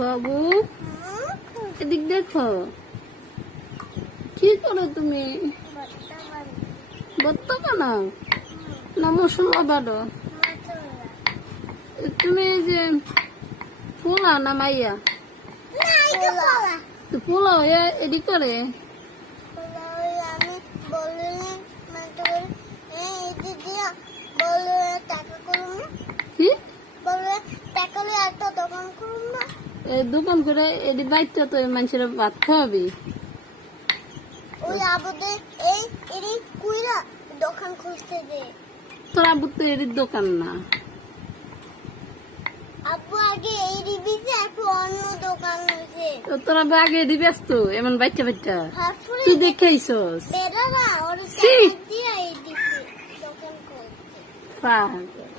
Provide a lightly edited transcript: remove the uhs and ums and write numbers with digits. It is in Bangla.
বাবু এদিক দেখো, কি করো তুমি? বত্তা বানাও না মশলা বাড়ো? তুমি এই যে পোলা না মাইয়া? পোলাও এডি করে দোকান করে এডি দায়িত্ব তো মানুষের ভাত খাওয়াবি। দোকান খুলতে দে। তোর আব্বু তো এর দোকান না। আব্বু আগে এই দিছে, এখন অন্য দোকান হইছে। তোর আব্বু আগে এডি ব্যস্ত এমন বাচ্চা বাচ্চা তুই দেখাইছস। বেড়া না ওর ছি। দিয়ে এই দিছে দোকান খুলতে। পাগল।